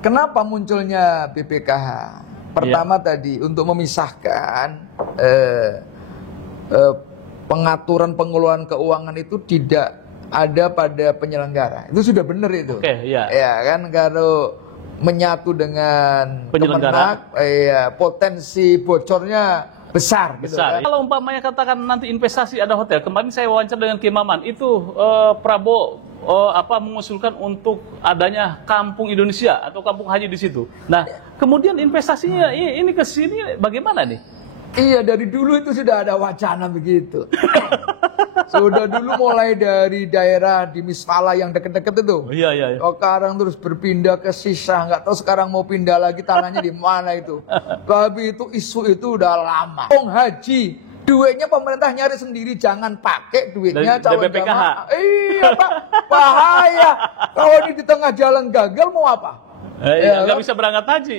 Kenapa munculnya BPKH? Pertama tadi untuk memisahkan pengaturan pengelolaan keuangan itu tidak ada pada penyelenggara. Itu sudah benar itu. Oke, iya. Ya kan, kalau menyatu dengan penyelenggara, potensi bocornya besar. Gitu kan? Kalau umpamanya katakan nanti investasi ada hotel. Kemarin saya wawancara dengan Kiai Maman, itu Prabowo mengusulkan untuk adanya kampung Indonesia atau kampung haji di situ. Nah, kemudian investasinya ini ke sini bagaimana nih? Iya, dari dulu itu sudah ada wacana begitu. Sudah dulu mulai dari daerah di Misfala yang deket-deket itu. Iya. Sekarang terus berpindah ke Sisa, nggak tahu sekarang mau pindah lagi tanahnya di mana itu. Tapi itu isu itu udah lama. Kampung haji, duitnya pemerintah nyari sendiri, jangan pakai duitnya calon jamaah. Iya Pak, bahaya. Kalau ini di tengah jalan gagal mau apa? Nggak bisa berangkat haji.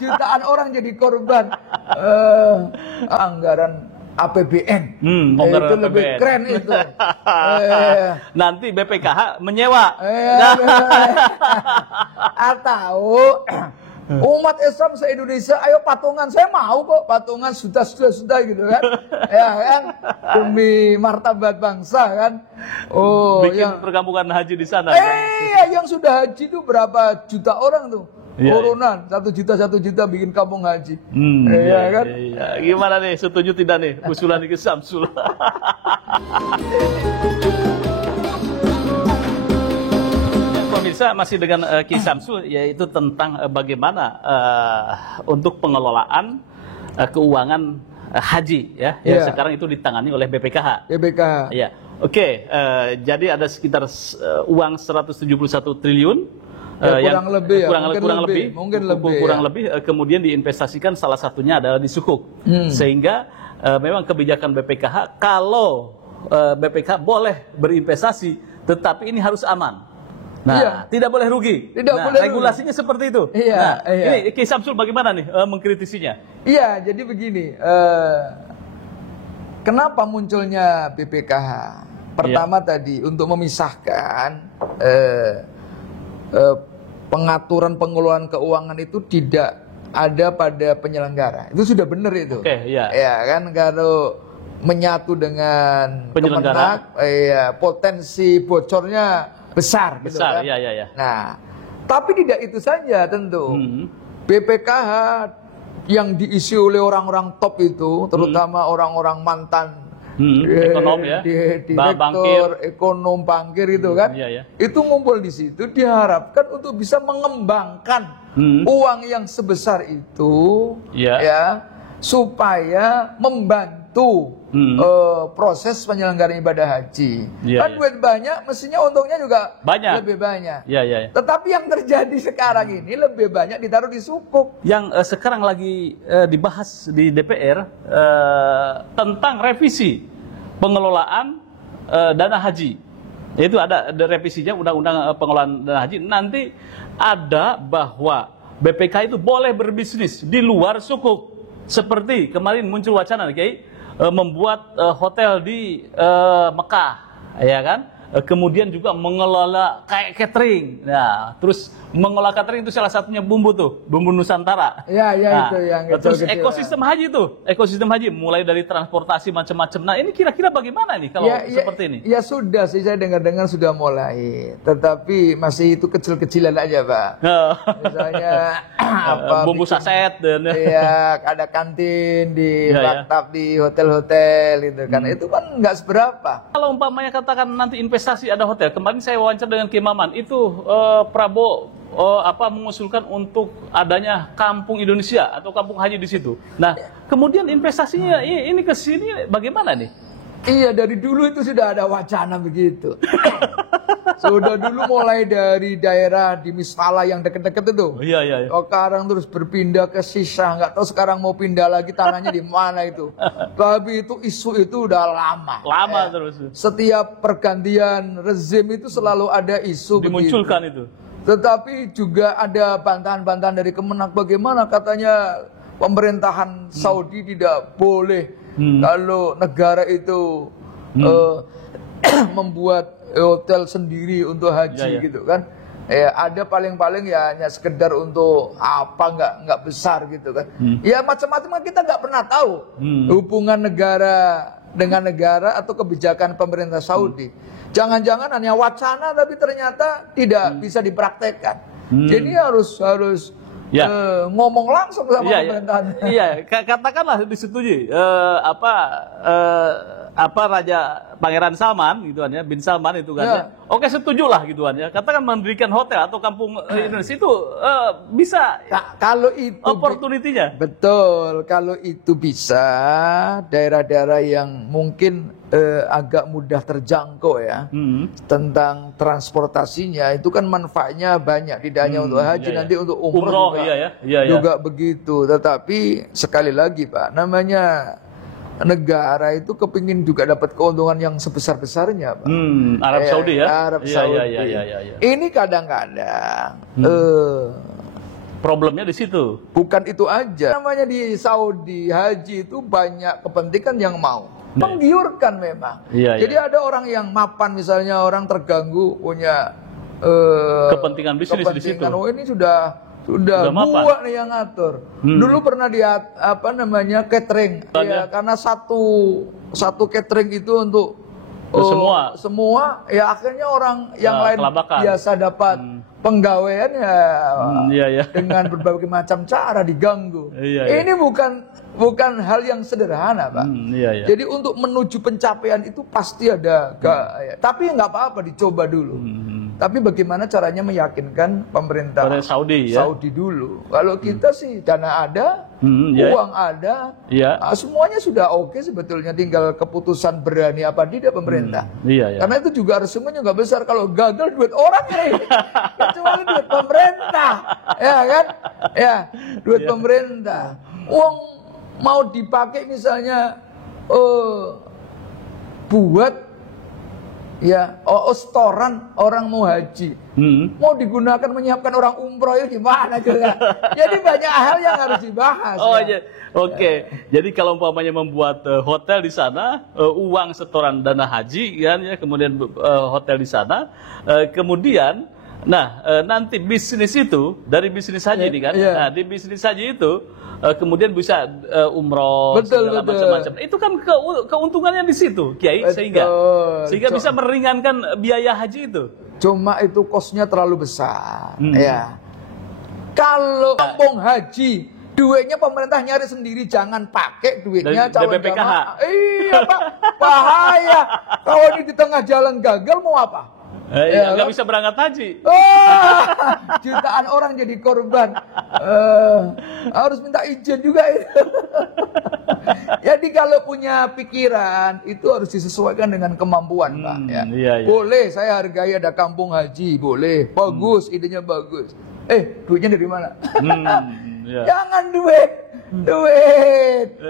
Jutaan orang jadi korban anggaran APBN. Itu APBN lebih keren itu. Nanti BPKH menyewa. Atau umat Islam se-Indonesia, ayo patungan, saya mau kok patungan sudah gitu kan. Ya kan, demi martabat bangsa kan. Bikin perkampungan haji di sana. Yang sudah haji itu berapa juta orang tuh. Turunan 1 juta bikin kampung haji. Kan? Gimana nih, setuju tidak nih usulan Ki Samsul? Pemirsa, masih dengan Ki Samsul, yaitu tentang bagaimana untuk pengelolaan keuangan haji ya, yang sekarang itu ditangani oleh BPKH. Ya. Oke, jadi ada sekitar uang 171 triliun. Kurang lebih, kemudian diinvestasikan, salah satunya adalah di sukuk. Sehingga memang kebijakan BPKH, kalau BPKH boleh berinvestasi, tetapi ini harus aman. Nah, tidak boleh rugi. Regulasinya seperti itu. Ini Ki Samsul bagaimana nih mengkritisinya? Iya, jadi begini. Kenapa munculnya BPKH? Pertama tadi untuk memisahkan pengaturan pengelolaan keuangan itu tidak ada pada penyelenggara. Itu sudah benar itu. Ya kan, kalau menyatu dengan penyelenggara, potensi bocornya besar. Gitu kan? Nah, tapi tidak itu saja tentu. BPKH yang diisi oleh orang-orang top itu, terutama orang-orang mantan ekonom ya, direktur, ekonom, bankir itu kan, itu ngumpul di situ diharapkan untuk bisa mengembangkan uang yang sebesar itu, supaya membantu proses penyelenggaraan ibadah haji. Kan duit banyak, mestinya untungnya juga lebih banyak. Tetapi yang terjadi sekarang ini lebih banyak ditaruh di sukuk. Yang sekarang lagi dibahas di DPR tentang revisi pengelolaan dana haji. Itu ada revisinya, undang-undang pengelolaan dana haji. Nanti ada bahwa BPK itu boleh berbisnis di luar sukuk. Seperti kemarin muncul wacana, membuat hotel di Mekah, ya kan? Kemudian juga mengelola kayak catering. Nah, terus mengelola catering itu salah satunya bumbu Nusantara. Itu yang terus ekosistem haji tuh, ekosistem haji mulai dari transportasi macam-macam. Nah, ini kira-kira bagaimana nih kalau seperti ini? Ya sudah sih, saya dengar-dengar sudah mulai, tetapi masih itu kecil-kecilan aja, Pak. Misalnya bumbu saset dan ada kantin di maktab di hotel-hotel itu kan. Itu kan nggak seberapa. Kalau umpamanya katakan nanti investasi ada hotel. Kemarin saya wawancara dengan Kiai Maman, itu Prabowo mengusulkan untuk adanya kampung Indonesia atau kampung haji di situ. Nah, kemudian investasinya ini ke sini bagaimana nih? Iya, dari dulu itu sudah ada wacana begitu. Sudah dulu mulai dari daerah di Misfala yang deket-deket itu. Sekarang terus berpindah ke Sisa, nggak tahu sekarang mau pindah lagi tanahnya di mana itu. Tapi itu isu itu udah lama. Terus. Setiap pergantian rezim itu selalu ada isu dimunculkan begitu. Tetapi juga ada bantahan-bantahan dari Kemenak, bagaimana katanya pemerintahan Saudi tidak boleh kalau negara itu membuat hotel sendiri untuk haji gitu kan. Ya, ada paling-paling ya hanya sekedar untuk apa nggak besar gitu kan. Ya macam-macam kita nggak pernah tahu hubungan negara dengan negara atau kebijakan pemerintah Saudi. Jangan-jangan hanya wacana tapi ternyata tidak bisa dipraktekkan. Jadi harus ngomong langsung sama pemerintahan. Iya, katakanlah disetujui Raja Pangeran Salman gitu kan ya, bin Salman itu kan ya. Oke, setujulah gitu kan ya. Katakan mendirikan hotel atau kampung Indonesia itu bisa kalau itu opportunity-nya. Betul, kalau itu bisa daerah-daerah yang mungkin agak mudah terjangkau ya. Tentang transportasinya itu kan manfaatnya banyak, tidak hanya untuk haji, nanti untuk umroh juga, juga begitu. Tetapi sekali lagi Pak, namanya negara itu kepingin juga dapat keuntungan yang sebesar-besarnya, Pak. Arab Saudi ya. Arab Saudi. Ini kadang-kadang problemnya di situ. Bukan itu aja. Namanya di Saudi haji itu banyak kepentingan yang mau menggiurkan memang. Jadi ada orang yang mapan, misalnya orang terganggu punya kepentingan bisnis di situ. Oh, ini sudah gua nih yang ngatur. Dulu pernah catering. Ya, karena satu catering itu untuk semua ya akhirnya orang yang lain biasa dapat penggawaian dengan berbagai macam cara diganggu. Ini bukan hal yang sederhana, Pak. Jadi untuk menuju pencapaian itu pasti ada tapi nggak apa-apa, dicoba dulu. Tapi bagaimana caranya meyakinkan pemerintah Saudi dulu. Kalau kita sih dana ada, uang ada, semuanya sudah oke sebetulnya. Tinggal keputusan berani apa tidak pemerintah. Karena itu juga resumenya nggak besar. Kalau gagal duit orang nih, kecuali duit pemerintah, ya kan? Ya, duit pemerintah. Uang mau dipakai misalnya buat setoran orang mau haji, mau digunakan menyiapkan orang umroh itu gimana juga. Jadi banyak hal yang harus dibahas. Oke. Jadi kalau umpamanya membuat hotel di sana, uang setoran dana haji kan ya, kemudian hotel di sana, kemudian nanti bisnis itu dari bisnis haji ini kan. Nah, di bisnis haji itu kemudian bisa umroh segala macam-macam. Itu kan keuntungannya di situ, Kiai, sehingga bisa meringankan biaya haji itu. Cuma itu kosnya terlalu besar. Ya. Kalau kampung haji, duitnya pemerintah nyari sendiri, jangan pakai duitnya calon jamaah. Iya, Pak, bahaya. Kalau ini di tengah jalan gagal mau apa? Nggak bisa berangkat haji. Jutaan orang jadi korban. Harus minta izin juga itu. Jadi kalau punya pikiran itu harus disesuaikan dengan kemampuan, Pak. Boleh, saya hargai ada kampung haji, boleh, bagus, idenya bagus. Duitnya dari mana? Jangan duit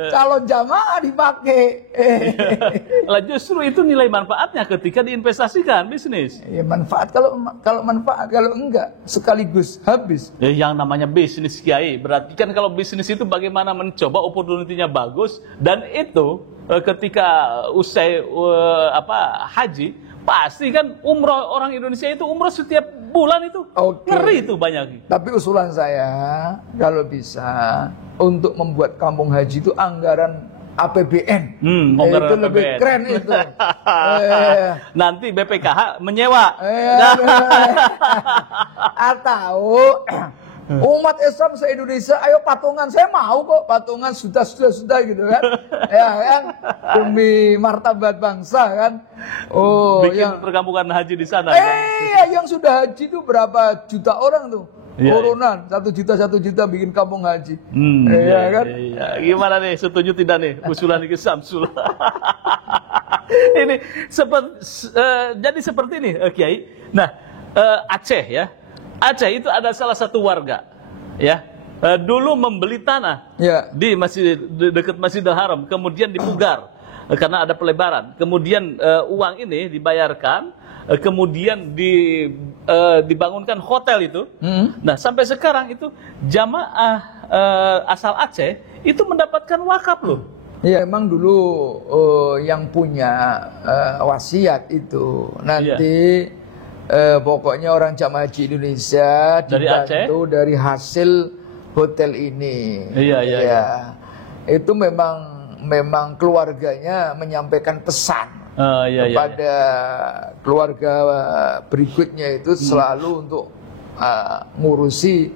calon jamaah dipakai. Lah justru itu nilai manfaatnya ketika diinvestasikan bisnis. Ya manfaat, kalau manfaat, kalau enggak sekaligus habis. Yang namanya bisnis, Kiai, berarti kan kalau bisnis itu bagaimana mencoba opportunity-nya bagus, dan itu ketika usai haji pasti kan umroh, orang Indonesia itu umroh setiap bulan itu. Ngeri itu banyak. Tapi usulan saya kalau bisa untuk membuat kampung haji itu anggaran APBN. Itu lebih keren itu. Nanti BPKH menyewa. Atau umat Islam se-Indonesia, ayo patungan, saya mau kok patungan sudah gitu kan. Ya kan, demi martabat bangsa kan. Bikin perkampungan haji di sana. Yang sudah haji itu berapa juta orang tuh. Turunan 1 juta bikin kampung haji. Kan? Gimana nih, setuju tidak nih usulan ini Samsul? Ini jadi seperti ini, Kiai. Nah, Aceh ya. Aceh itu ada salah satu warga ya. Dulu membeli tanah di dekat Masjidil Haram, kemudian dipugar karena ada pelebaran. Kemudian uang ini dibayarkan, kemudian dibangunkan hotel itu. Nah, sampai sekarang itu jamaah asal Aceh itu mendapatkan wakaf loh. Iya, emang dulu yang punya wasiat itu nanti pokoknya orang jamaah haji Indonesia Dari Aceh? dibantu dari hasil hotel ini. Iya, iya, Ya. Itu memang keluarganya menyampaikan pesan Iya, iya. kepada keluarga berikutnya itu selalu untuk ngurusi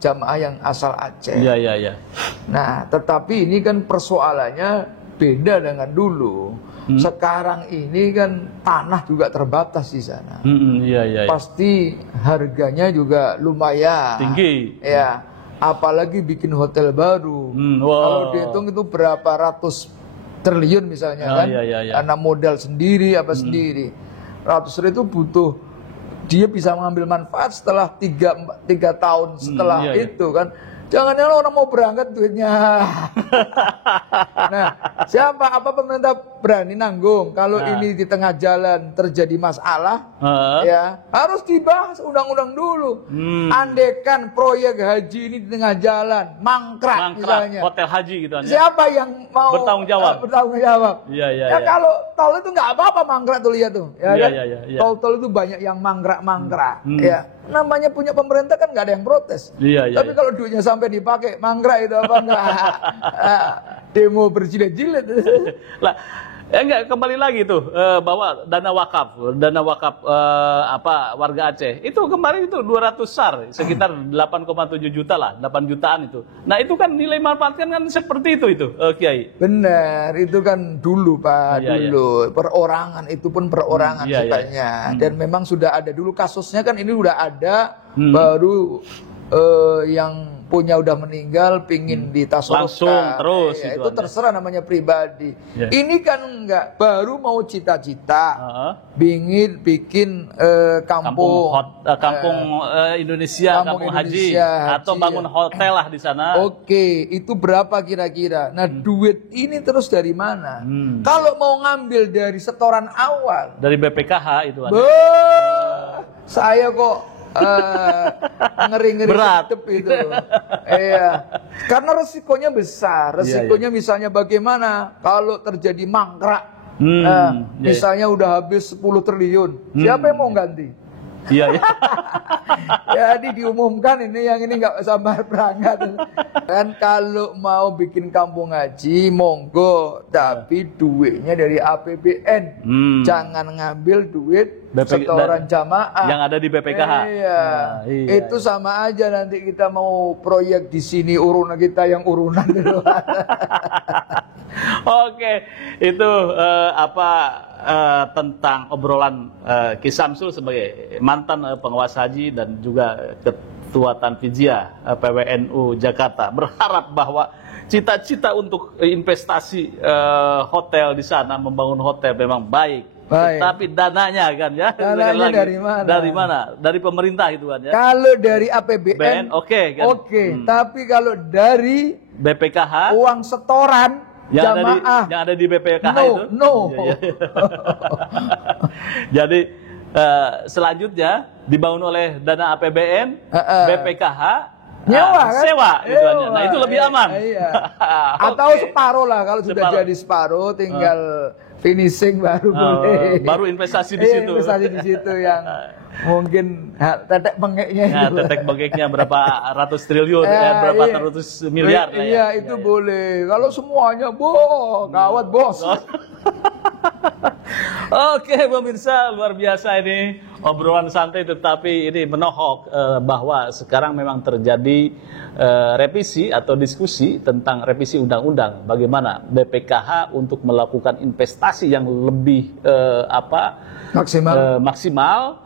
jamaah yang asal Aceh. Iya, iya, iya. Nah, tetapi ini kan persoalannya beda dengan dulu. Sekarang ini kan tanah juga terbatas di sana. Iya, iya, iya. Pasti harganya juga lumayan Tinggi. Ya, apalagi bikin hotel baru. Wow. Kalau dihitung itu berapa ratus triliun misalnya kan, iya, iya, iya. karena modal sendiri sendiri. Ratus triliun itu butuh, dia bisa mengambil manfaat setelah tiga tahun setelah iya, iya. itu kan. Jangan orang mau berangkat duitnya. Nah, apa pemerintah berani nanggung kalau ini di tengah jalan terjadi masalah? Ya, harus dibahas undang-undang dulu. Andekan proyek haji ini di tengah jalan mangkrak misalnya. Hotel haji gitu aja. Siapa yang mau bertanggung jawab? Bertanggung jawab. Iya, iya, Ya iya. kalau tol itu nggak apa-apa mangkrak tuh, lihat tuh. Ya, Iya, kan? iya, iya. Tol-tol itu banyak yang mangkrak. Ya, namanya punya pemerintah kan nggak ada yang protes. Iya, iya, Tapi iya. kalau duitnya sampai dipakai mangkrak itu apa enggak? Demo berjilid-jilid. Lah, enggak, kembali lagi tuh bahwa dana wakaf warga Aceh itu kemarin itu 200 SAR, sekitar 8,7 juta lah, 8 jutaan itu. Nah, itu kan nilai manfaatkan kan seperti itu Kiai. Benar, itu kan dulu Pak, Iya, dulu perorangan, itu pun perorangan Iya, iya. sifatnya. Dan memang sudah ada dulu kasusnya kan, ini udah ada, baru yang punya udah meninggal pingin ditasarufkan. Langsung terus Ya, gitu itu aja. terserah, namanya pribadi. Ya. Ini kan enggak, baru mau cita-cita bikin kampung Indonesia, Kampung kampung haji Indonesia, atau haji, bangun ya. hotel lah di sana. Oke, itu berapa kira-kira? Nah, duit ini terus dari mana? Kalau mau ngambil dari setoran awal, Dari BPKH itu ada. saya kok ngeri-ngeri Berat. sedep itu. Iya. Karena resikonya besar. Resikonya misalnya bagaimana kalau terjadi mangkrak. Iya. Misalnya udah habis 10 triliun. Siapa yang mau ganti? Iya, iya. Jadi diumumkan ini yang ini nggak sambar berangkat. Kan kalau mau bikin kampung haji monggo, tapi duitnya dari APBN. Jangan ngambil duit setoran jamaah yang ada di BPKH. Iya. Iya. Itu sama aja nanti kita mau proyek di sini urunan kita yang urunan dulu. Oke, itu tentang obrolan Ki Samsul sebagai mantan pengawas haji dan juga Ketua Tanfidiyah PWNU Jakarta, berharap bahwa cita-cita untuk investasi hotel di sana, membangun hotel memang baik. Tapi dananya kan ya. Dananya dari mana? Dari mana? Dari pemerintah itu kan ya. Kalau dari APBN oke kan. Oke, tapi kalau dari BPKH uang setoran jamaah yang ada di BPKH no, itu. no. Iya, iya. Jadi selanjutnya dibangun oleh dana APBN, BPKH nyewa kan? Sewa gitu aja. Nah, itu lebih aman. Iya. Atau separuh lah, kalau sudah jadi separuh tinggal finishing baru boleh. Baru investasi di situ. Investasi di situ yang mungkin tetek bengeknya Ya, itu. tetek bengeknya berapa ratus triliun, berapa ratus miliar lah ya. Iya, itu boleh. Kalau semuanya, gawat bos. Oke, pemirsa, luar biasa ini obrolan santai, tetapi ini menohok bahwa sekarang memang terjadi revisi atau diskusi tentang revisi undang-undang bagaimana BPKH untuk melakukan investasi yang lebih maksimal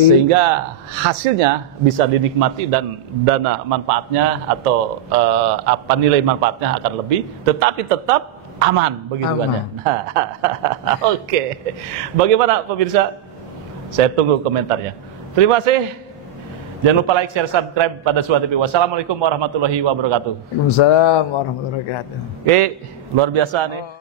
sehingga hasilnya bisa dinikmati dan dana manfaatnya atau nilai manfaatnya akan lebih, tetapi tetap aman begitu kan ya. Oke. Bagaimana pemirsa? Saya tunggu komentarnya. Terima kasih. Jangan lupa like, share, subscribe pada Suara TV. Wassalamualaikum warahmatullahi wabarakatuh. Waalaikumsalam warahmatullahi wabarakatuh. Oke, luar biasa nih.